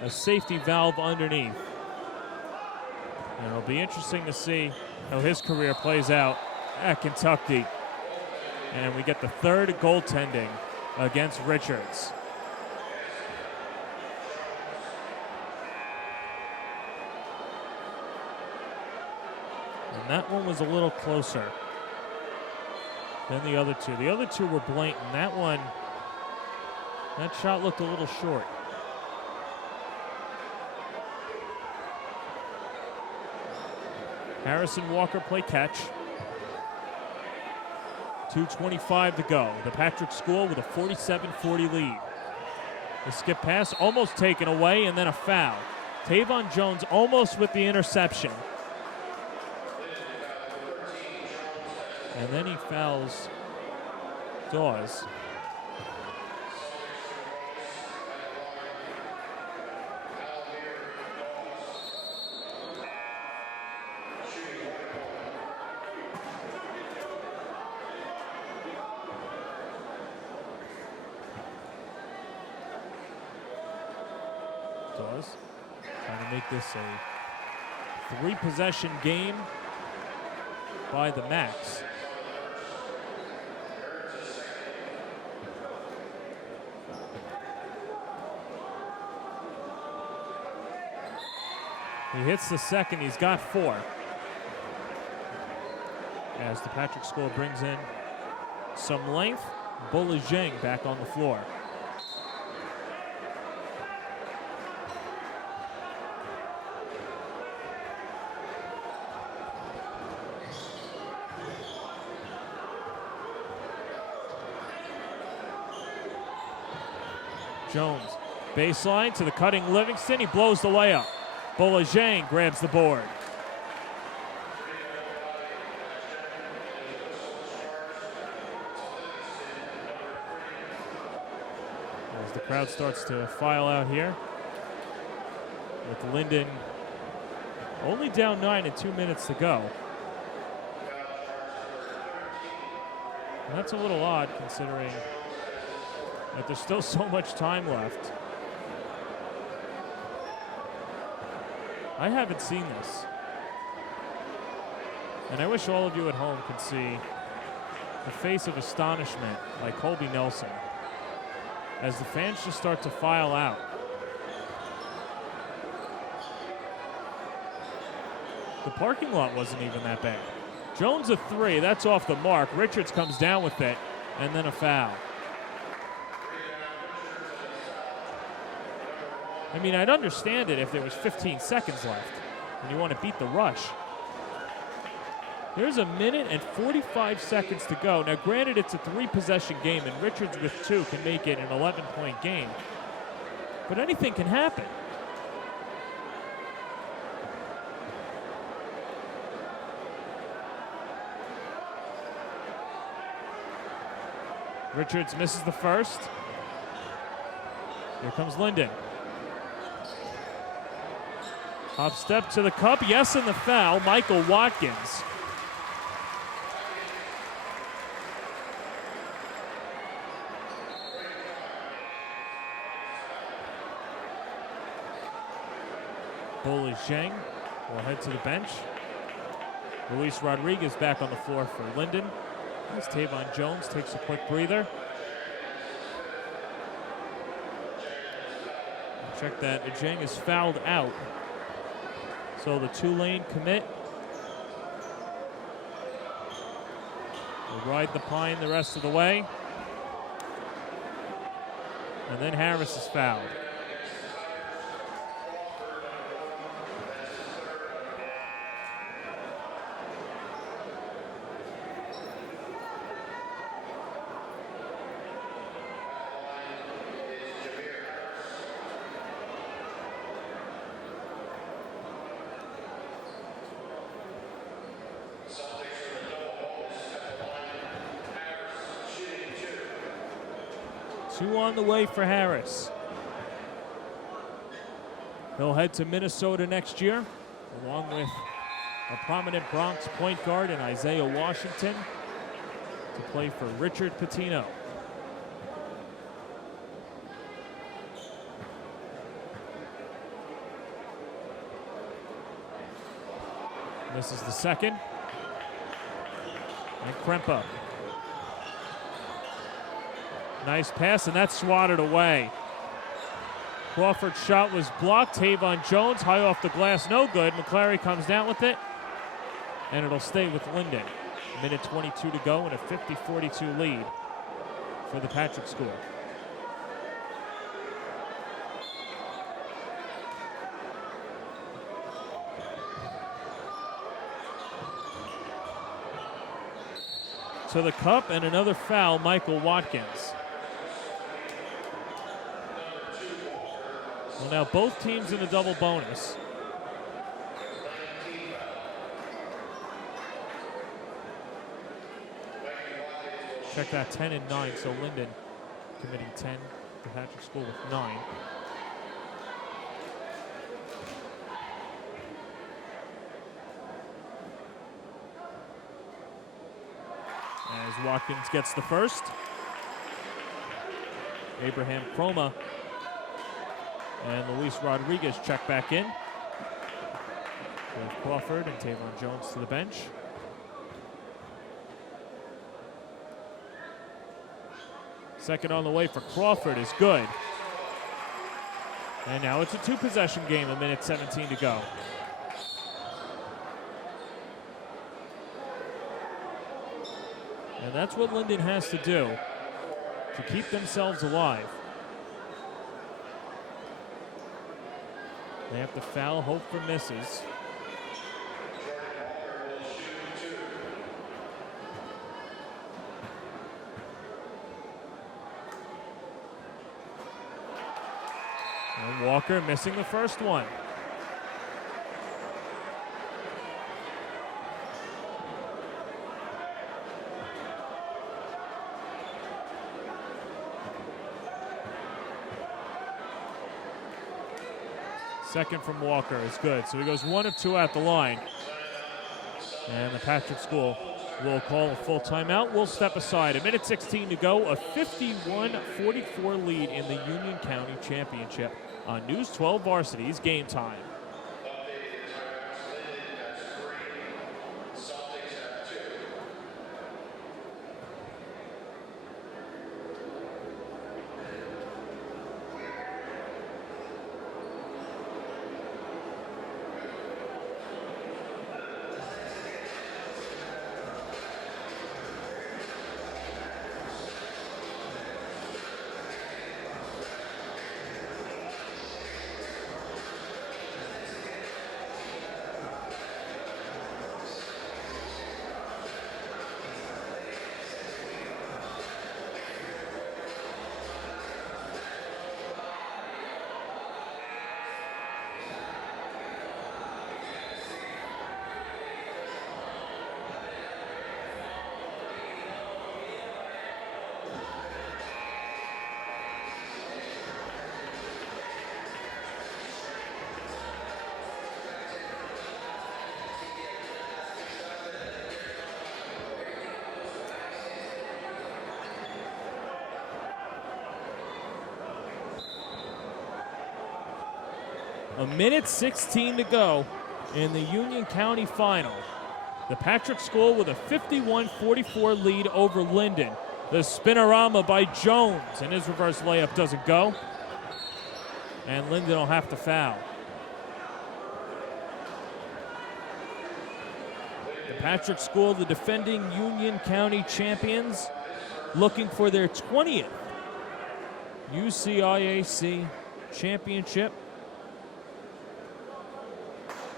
a safety valve underneath. And it'll be interesting to see how his career plays out at Kentucky. And we get the 3rd goaltending against Richards. And that one was a little closer than the other two. The other two were blatant. That shot looked a little short. Harrison Walker play catch. 2:25 to go. The Patrick School with a 47-40 lead. The skip pass almost taken away, and then a foul. Tavon Jones almost with the interception. And then he fouls Dawes. Trying to make this a 3-possession game by the Max. He hits the second, he's got 4. As the Patrick School brings in some length, Bolajeng back on the floor. Jones, baseline to the cutting Livingston. He blows the layup. Bolajeng grabs the board. As the crowd starts to file out here, with Linden only down 9 and 2 minutes to go. And that's a little odd considering that there's still so much time left. I haven't seen this. And I wish all of you at home could see the face of astonishment like Colby Nelson as the fans just start to file out. The parking lot wasn't even that bad. Jones a 3, that's off the mark. Richards comes down with it, and then a foul. I mean, I'd understand it if there was 15 seconds left and you want to beat the rush. There's a minute and 45 seconds to go. Now, granted, it's a 3-possession game, and Richards with 2 can make it an 11-point game. But anything can happen. Richards misses the first. Here comes Linden. Hop step to the cup, yes, and the foul, Michael Watkins. Bolajeng will head to the bench. Luis Rodriguez back on the floor for Linden. As Tavon Jones takes a quick breather. Check that Ajeng is fouled out. So the Tulane commit will ride the pine the rest of the way. And then Harris is fouled. Two on the way for Harris. He'll head to Minnesota next year, along with a prominent Bronx point guard in Isaiah Washington, to play for Richard Pitino. This is the second. And Krempa. Nice pass, and that's swatted away. Crawford's shot was blocked. Tavon Jones, high off the glass, no good. McClary comes down with it, and it'll stay with Linden. Minute 22 to go, and a 50-42 lead for the Patrick School. To the cup, and another foul, Michael Watkins. Well, now both teams in a double bonus. Check that, 10 and 9, so Linden committing 10, the Patrick School with 9. As Watkins gets the first. Abraham Croma and Luis Rodriguez check back in. With Crawford and Tavon Jones to the bench. Second on the way for Crawford is good. And now it's a two-possession game, a minute 17 to go. And that's what Linden has to do to keep themselves alive. They have to foul, hope for misses. And Walker missing the first one. Second from Walker is good. So he goes 1 of 2 at the line. And the Patrick School will call a full timeout. We'll step aside. A minute 16 to go. A 51-44 lead in the Union County Championship on News 12 Varsity's Game Time. A minute 16 to go in the Union County final. The Patrick School with a 51-44 lead over Linden. The spinorama by Jones, and his reverse layup doesn't go. And Linden will have to foul. The Patrick School, the defending Union County champions, looking for their 20th UCIAC championship.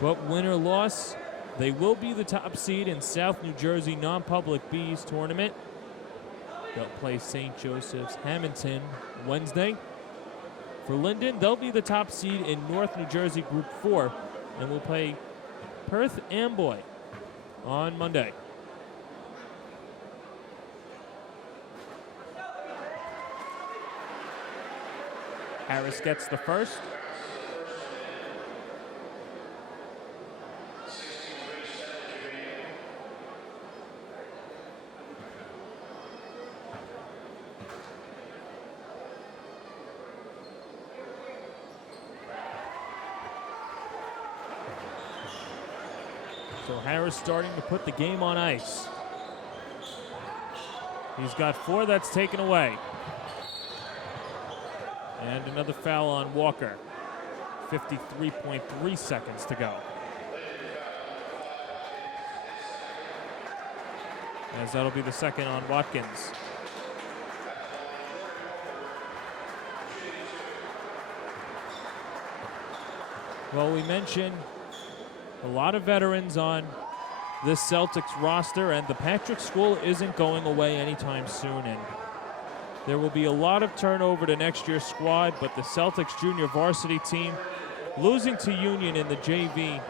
But win or loss, they will be the top seed in South New Jersey non-public B's tournament. They'll play St. Joseph's Hamilton Wednesday. For Linden, they'll be the top seed in North New Jersey Group 4, and will play Perth Amboy on Monday. Harris gets the first. So Harris starting to put the game on ice. He's got 4 that's taken away. And another foul on Walker. 53.3 seconds to go. As that'll be the second on Watkins. Well, we mentioned a lot of veterans on this Celtics roster, and the Patrick School isn't going away anytime soon. And There will be a lot of turnover to next year's squad, but the Celtics junior varsity team losing to Union in the JV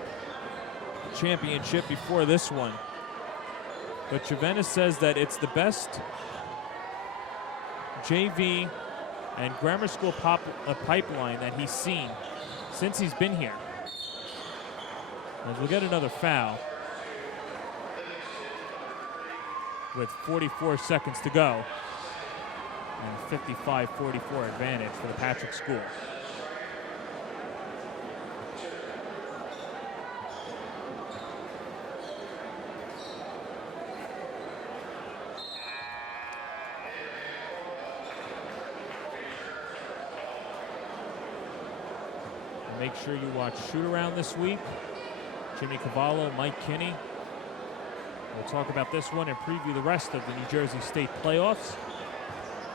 championship before this one. But Chivenna says that it's the best JV and grammar school pipeline that he's seen since he's been here. As we'll get another foul with 44 seconds to go. And 55-44 advantage for the Patrick School. And make sure you watch Shoot Around this week. Jimmy Cavallo, Mike Kinney. We'll talk about this one and preview the rest of the New Jersey State playoffs.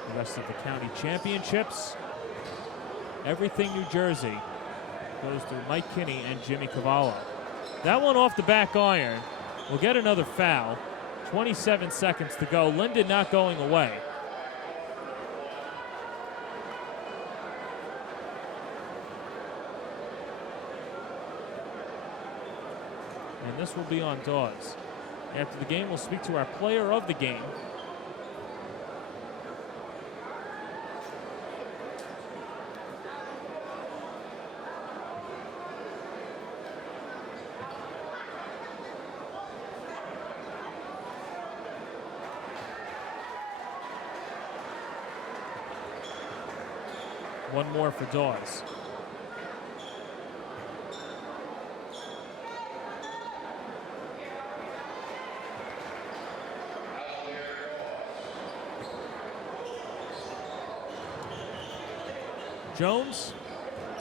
The rest of the county championships. Everything New Jersey goes through Mike Kinney and Jimmy Cavallo. That one off the back iron. We'll get another foul. 27 seconds to go. Linden not going away. And this will be on Dawes. After the game, we'll speak to our player of the game. One more for Dawes. Jones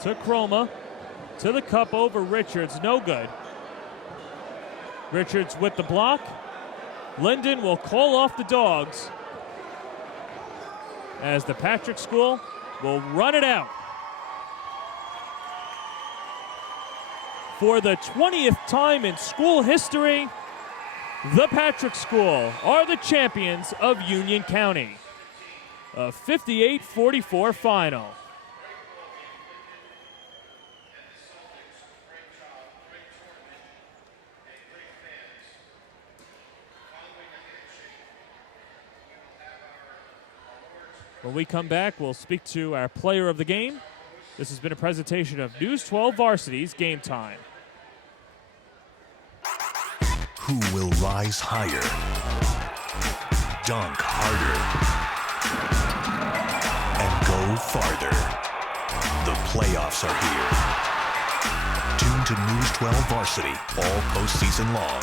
to Chroma, to the cup over Richards, no good. Richards with the block. Linden will call off the Dogs as the Patrick School will run it out. For the 20th time in school history, the Patrick School are the champions of Union County. A 58-44 final. When we come back, we'll speak to our player of the game. This has been a presentation of News 12 Varsity's Game Time. Who will rise higher, dunk harder, and go farther? The playoffs are here. Tune to News 12 Varsity all postseason long.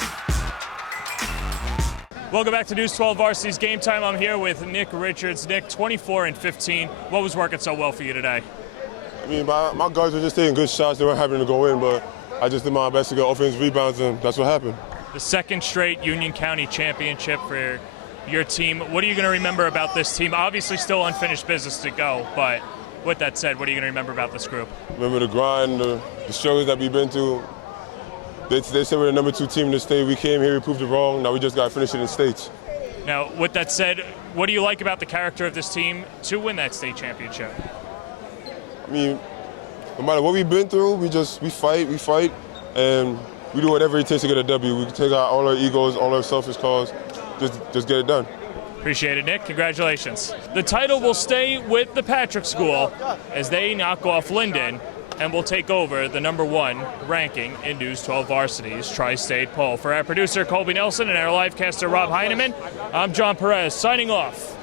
Welcome back to News 12 Varsity's Game Time. I'm here with Nick Richards. Nick, 24-15. What was working so well for you today? I mean, my guards were just taking good shots. They weren't having to go in, but I just did my best to get offensive rebounds, and that's what happened. The second straight Union County championship for your team. What are you going to remember about this team? Obviously still unfinished business to go, but with that said, what are you going to remember about this group? Remember the grind, the struggles that we've been through. They said we're the number 2 team in the state. We came here, we proved it wrong. Now we just got to finish it in states. Now, with that said, what do you like about the character of this team to win that state championship? I mean, no matter what we've been through, we fight, and we do whatever it takes to get a W. We can take out all our egos, all our selfish cause, just get it done. Appreciate it, Nick. Congratulations. The title will stay with the Patrick School as they knock off Linden and will take over the number 1 ranking in News 12 Varsity's Tri-State poll. For our producer, Colby Nelson, and our live caster, Rob Heineman, I'm John Perez, signing off.